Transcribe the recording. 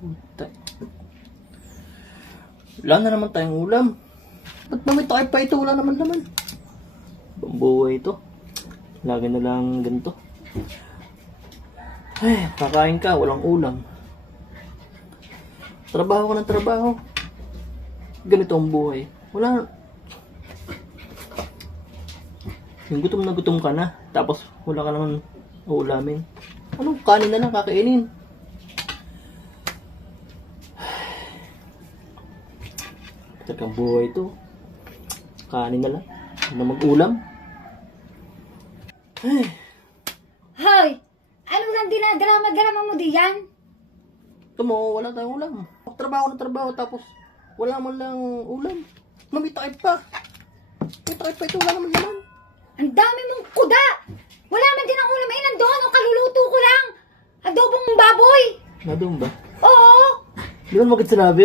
Puta. Wala na naman tayong ulam. Ba't naman tayo pa ito? Wala naman naman. Bambuhay ito. Lagi na lang ganito. Ay, kakain ka, walang ulam. Trabaho ka ng trabaho. Ganito ang buhay. Wala. Yung gutom na gutom ka na, tapos wala ka naman uulamin. Anong kanin na lang kakainin? Talagang buhay ito. Kanin na lang. Na mag-ulam. Ay. Hoy! Ano nang dinadrama-drama mo diyan? Ito mo, wala tayong ulam. Trabaho na trabaho, tapos wala man lang ulam. Mamitakip pa. Mitakip pa ito, wala naman naman. Ang dami mong kuda! Wala man din ang ulam eh, nandoon. O kaluluto ko lang. Adobong baboy. Nadun ba? Oo! Di ba magit sinabi?